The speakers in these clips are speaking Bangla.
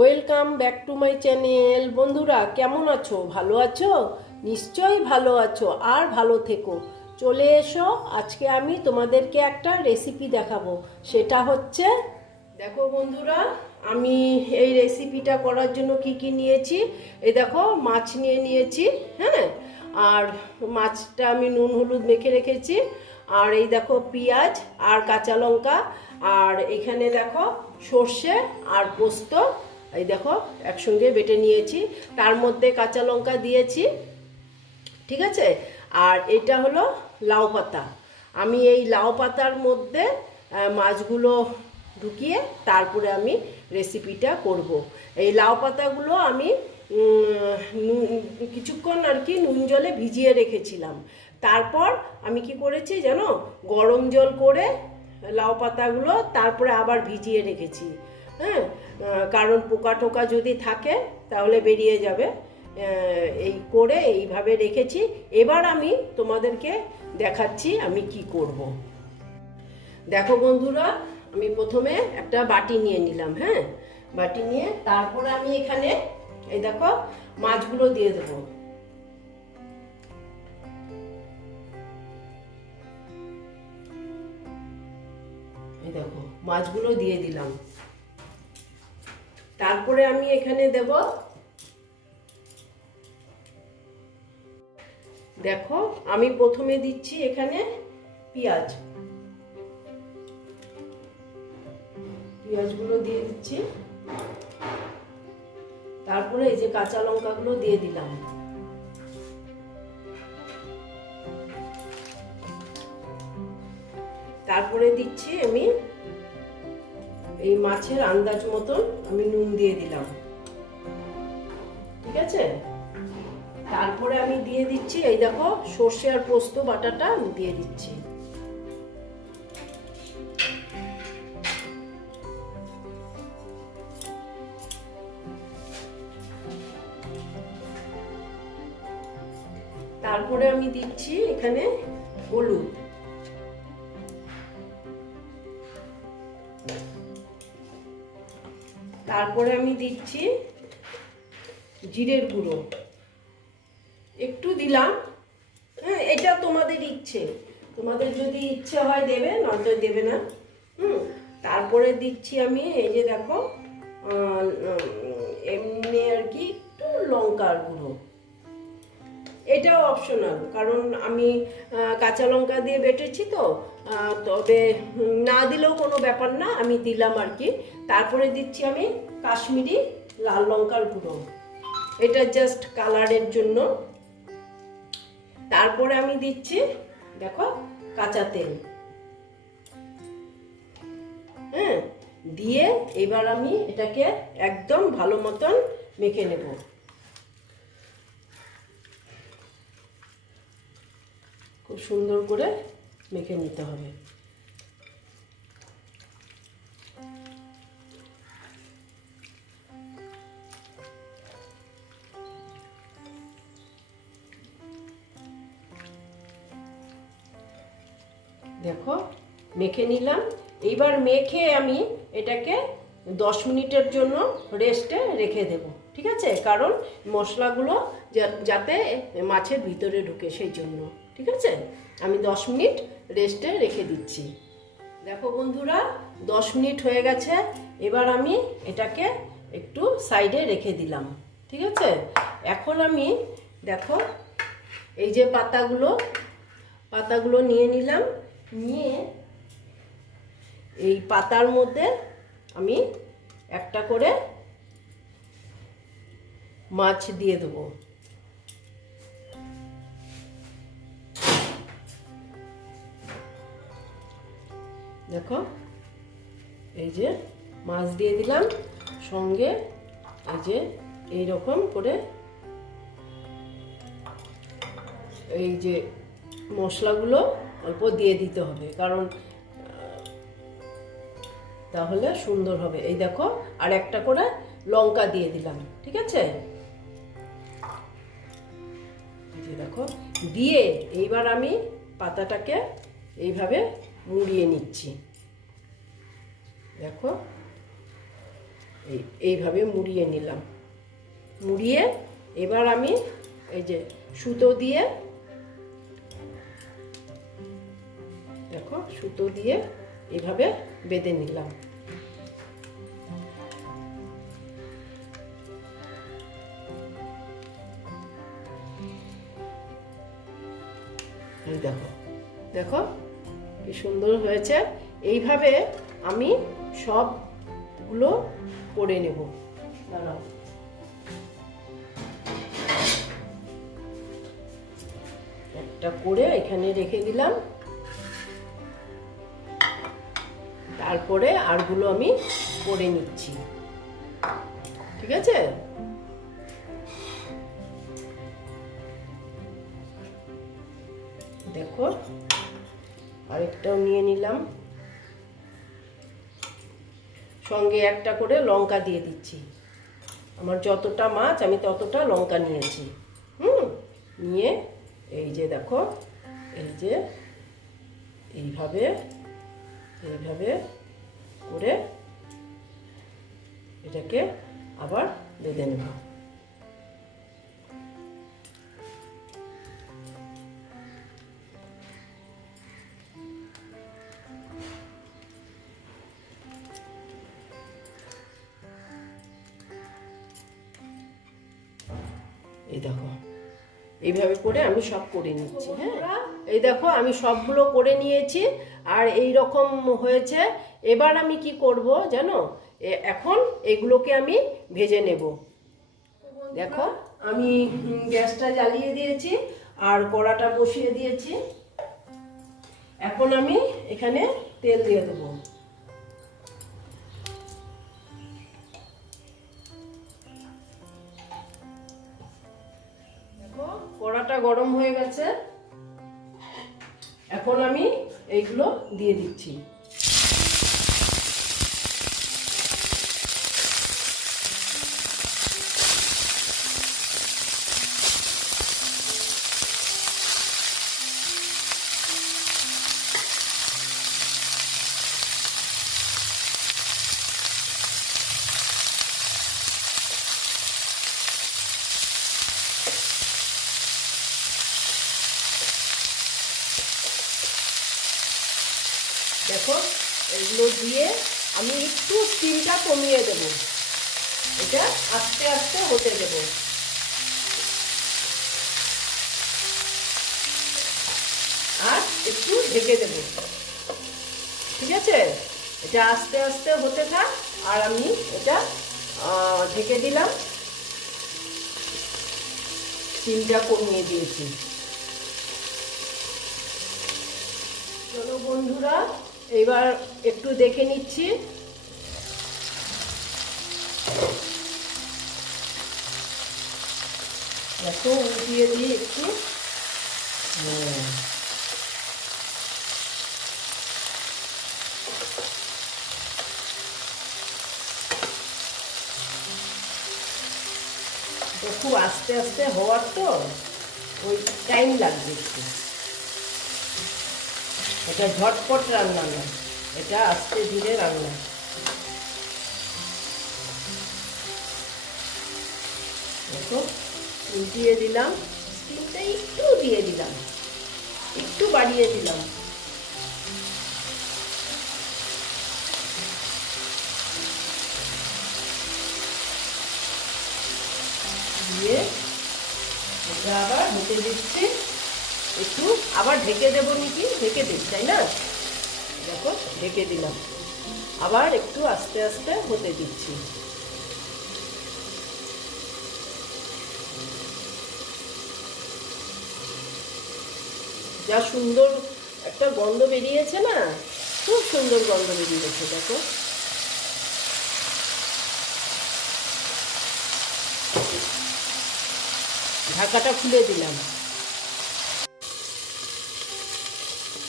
Welcome back to my channel বন্ধুরা কেমন আছো ভালো আছো নিশ্চয়ই ভালো আছো আর ভালো থেকো চলে এসো আজকে আমি তোমাদেরকে একটা রেসিপি দেখাবো সেটা হচ্ছে দেখো বন্ধুরা আমি এই রেসিপিটা করার জন্য কি কি নিয়েছি এই দেখো মাছ নিয়ে নিয়েছি হ্যাঁ আর মাছটা আমি নুন হলুদ মেখে রেখেছি আর এই দেখো পেঁয়াজ আর কাঁচা লঙ্কা আর এখানে দেখো সর্ষে আর পোস্ত এই দেখো একসঙ্গে বেটে নিয়েছি তার মধ্যে কাঁচা লঙ্কা দিয়েছি ঠিক আছে আর এটা হলো লাউ পাতা আমি এই লাউ পাতার মধ্যে মাছগুলো ঢুকিয়ে তারপরে আমি রেসিপিটা করব। এই লাউ পাতাগুলো আমি কিছুক্ষণ আর কি নুন জলে ভিজিয়ে রেখেছিলাম তারপর আমি কি করেছি জানো গরম জল করে লাউ পাতাগুলো তারপরে আবার ভিজিয়ে রেখেছি হ্যাঁ কারণ পোকা টোকা যদি থাকে তাহলে বেরিয়ে যাবে এই করে এইভাবে রেখেছি এবার আমি তোমাদেরকে দেখাচ্ছি আমি কি করব। দেখো বন্ধুরা আমি প্রথমে একটা বাটি নিয়ে নিলাম হ্যাঁ বাটি নিয়ে তারপরে আমি এখানে এই দেখো মাছগুলো দিয়ে দেবো এই দেখো মাছগুলো দিয়ে দিলাম তারপরে আমি এখানে দেব দেখো আমি প্রথমে দিচ্ছি এখানে পেঁয়াজ পেঁয়াজগুলো দিয়ে দিচ্ছি তারপরে এই যে কাঁচা লঙ্কাগুলো দিয়ে দিলাম তারপরে দিচ্ছি আমি এই মাছের আন্দাজ মতন আমি নুন দিয়ে দিলাম ঠিক আছে তারপরে আমি দিয়ে দিচ্ছি এই দেখো সর্ষে আর পোস্ত বাটাটা আমি দিয়ে দিচ্ছি তারপরে আমি দিচ্ছি এখানে হলুদ তারপরে আমি দিচ্ছি জিরের গুঁড়ো একটু দিলাম হ্যাঁ এটা তোমাদের ইচ্ছে তোমাদের যদি ইচ্ছে হয় দেবে নয়তো দেবে না হুম তারপরে দিচ্ছি আমি এই যে দেখো এমনি আর কি একটু লঙ্কার গুঁড়ো এটাও অপশনাল কারণ আমি কাঁচা লঙ্কা দিয়ে বেটেছি তো তবে না দিলেও কোনো ব্যাপার না আমি দিলাম আর কি তারপরে দিচ্ছি আমি কাশ্মীরি লাল লঙ্কার গুঁড়ো এটা জাস্ট কালারের জন্য তারপরে আমি দিচ্ছি দেখো কাঁচা তেল হ্যাঁ দিয়ে এবার আমি এটাকে একদম ভালো মতন মেখে নেবো খুব সুন্দর করে মেখে নিতে হবে দেখো মেখে নিলাম এইবার মেখে আমি এটাকে দশ মিনিটের জন্য রেস্টে রেখে দেব ঠিক আছে কারণ মশলাগুলো যাতে মাছের ভিতরে ঢুকে সেই জন্য ঠিক আছে আমি দশ মিনিট রেস্টে রেখে দিচ্ছি দেখো বন্ধুরা দশ মিনিট হয়ে গেছে এবার আমি এটাকে একটু সাইডে রেখে দিলাম ঠিক আছে এখন আমি দেখো এই যে পাতাগুলো পাতাগুলো নিয়ে নিলাম নিয়ে এই পাতার মধ্যে আমি একটা করে মাছ দিয়ে দেবো দেখো এই যে মাছ দিয়ে দিলাম সঙ্গে এই যে এই রকম করে এই যে মশলাগুলো অল্প দিয়ে দিতে হবে কারণ তাহলে সুন্দর হবে এই দেখো আর একটা করে লঙ্কা দিয়ে দিলাম ঠিক আছে দেখো দিয়ে এইবার আমি পাতাটাকে এইভাবে মুড়িয়ে নিচ্ছি দেখো এই এইভাবে মুড়িয়ে নিলাম মুড়িয়ে এবার আমি এই যে সুতো দিয়ে দেখো সুতো দিয়ে এভাবে বেঁধে নিলাম দেখো দেখো সুন্দর হয়েছে এইভাবে আমি সবগুলো করে নেব দাঁড়াও একটা করে এখানে রেখে দিলাম তারপরে আরগুলো আমি করে নিচ্ছি ঠিক আছে দেখো আরেকটাও নিয়ে নিলাম সঙ্গে একটা করে লঙ্কা দিয়ে দিচ্ছি আমার যতটা মাছ আমি ততটা লঙ্কা নিয়েছি হুম নিয়ে এই যে দেখো এই যে এইভাবে এইভাবে করে এটাকে আবার বেঁধে নেবো করে আমি সব করে নিচ্ছি হ্যাঁ এই দেখো আমি সবগুলো করে নিয়েছি আর এই রকম হয়েছে এবার আমি কি করব জানো এখন এগুলোকে আমি ভেজে নেব দেখো আমি গ্যাসটা জ্বালিয়ে দিয়েছি আর কড়াটা বসিয়ে দিয়েছি এখন আমি এখানে তেল দিয়ে দেবো কড়াটা গরম হয়ে গেছে এখন আমি এইগুলো দিয়ে দিচ্ছি দেখো এগুলো দিয়ে আমি একটু স্টিমটা কমিয়ে দেব এটা আস্তে আস্তে হতে দেব আর একটু ঢেকে দেব ঠিক আছে এটা আস্তে আস্তে হতে থাক আর আমি এটা ঢেকে দিলাম স্টিমটা কমিয়ে দিয়েছি চলো বন্ধুরা এইবার একটু দেখে নিচ্ছি এত উঠিয়ে দিই একটু খুব আস্তে আস্তে হওয়ার তো ওই টাইম লাগবে একটু এটা ঝটপট রান্না নয় এটা আস্তে ধীরে রান্না দেখো উল্টিয়ে দিলাম স্কিনটা একটু দিয়ে দিলাম একটু বাড়িয়ে দিলাম দিয়ে এটা আবার ঢুকে দিচ্ছি একটু আবার ঢেকে দেবো নাকি ঢেকে দিই তাই না দেখো ঢেকে দিলাম আবার একটু আস্তে আস্তে হতে দিচ্ছি যা সুন্দর একটা গন্ধ বেরিয়েছে না খুব সুন্দর গন্ধ বেরিয়েছে দেখো ঢাকাটা খুলে দিলাম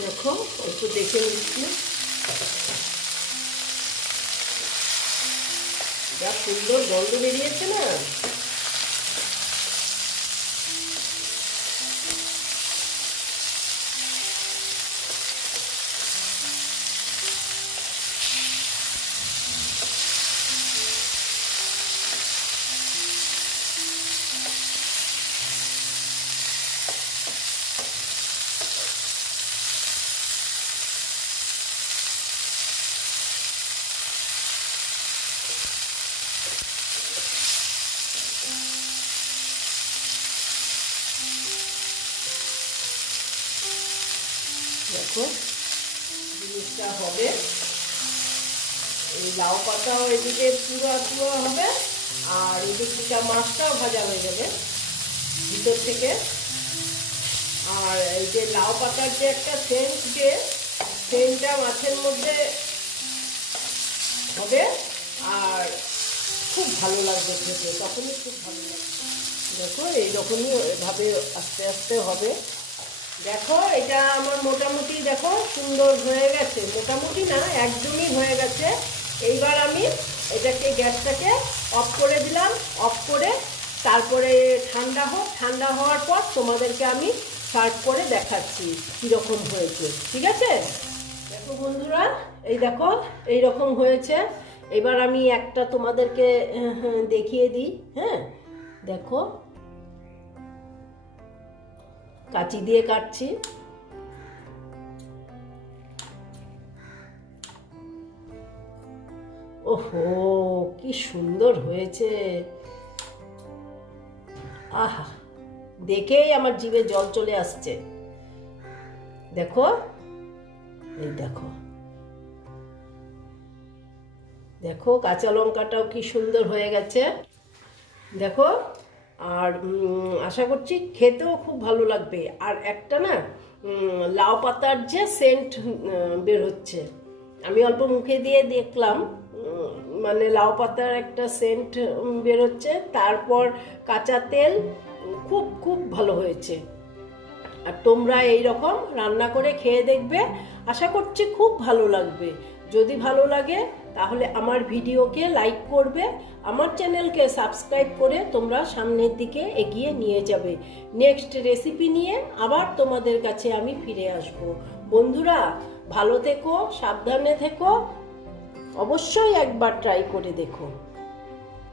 দেখো একটু দেখে নিচ্ছি যা সুন্দর গন্ধ বেরিয়েছে না দেখো জিনিসটা হবে এই লাউ পাতাও এদিকে পুরো পুরো হবে আর এদিকে মাছটাও ভাজা হয়ে যাবে ভিতর থেকে আর এই যে লাউ পাতার যে একটা সেন্ট যে সেন্টটা মাছের মধ্যে হবে আর খুব ভালো লাগবে খেতে তখনই খুব ভালো লাগবে দেখো এইরকমই এভাবে আস্তে আস্তে হবে দেখো এটা আমার মোটামুটি দেখো সুন্দর হয়ে গেছে মোটামুটি না একদমই হয়ে গেছে এইবার আমি এটাকে গ্যাসটাকে অফ করে দিলাম অফ করে তারপরে ঠান্ডা হোক ঠান্ডা হওয়ার পর তোমাদেরকে আমি সার্ভ করে দেখাচ্ছি কীরকম হয়েছে ঠিক আছে দেখো বন্ধুরা এই দেখো এই রকম হয়েছে এবার আমি একটা তোমাদেরকে হ্যাঁ, হ্যাঁ, দেখিয়ে দিই হ্যাঁ দেখো কাঁচি দিয়ে কাটছি ওহো কি সুন্দর হয়েছে আহা দেখেই আমার জিভে জল চলে আসছে দেখো এই দেখো দেখো কাঁচা লঙ্কাটাও কি সুন্দর হয়ে গেছে দেখো আর আশা করছি খেতেও খুব ভালো লাগবে আর একটা না লাউ পাতার যে সেন্ট বের হচ্ছে আমি অল্প মুখে দিয়ে দেখলাম মানে লাউ পাতার একটা সেন্ট বের হচ্ছে তারপর কাঁচা তেল খুব খুব ভালো হয়েছে আর তোমরা এই রকম রান্না করে খেয়ে দেখবে আশা করছি খুব ভালো লাগবে যদি ভালো লাগে তাহলে আমার ভিডিওকে লাইক করবে আমার চ্যানেলকে সাবস্ক্রাইব করে তোমরা সামনের দিকে এগিয়ে নিয়ে যাবে নেক্সট রেসিপি নিয়ে আবার তোমাদের কাছে আমি ফিরে আসব বন্ধুরা ভালো থেকো সাবধানে থেকো অবশ্যই একবার ট্রাই করে দেখো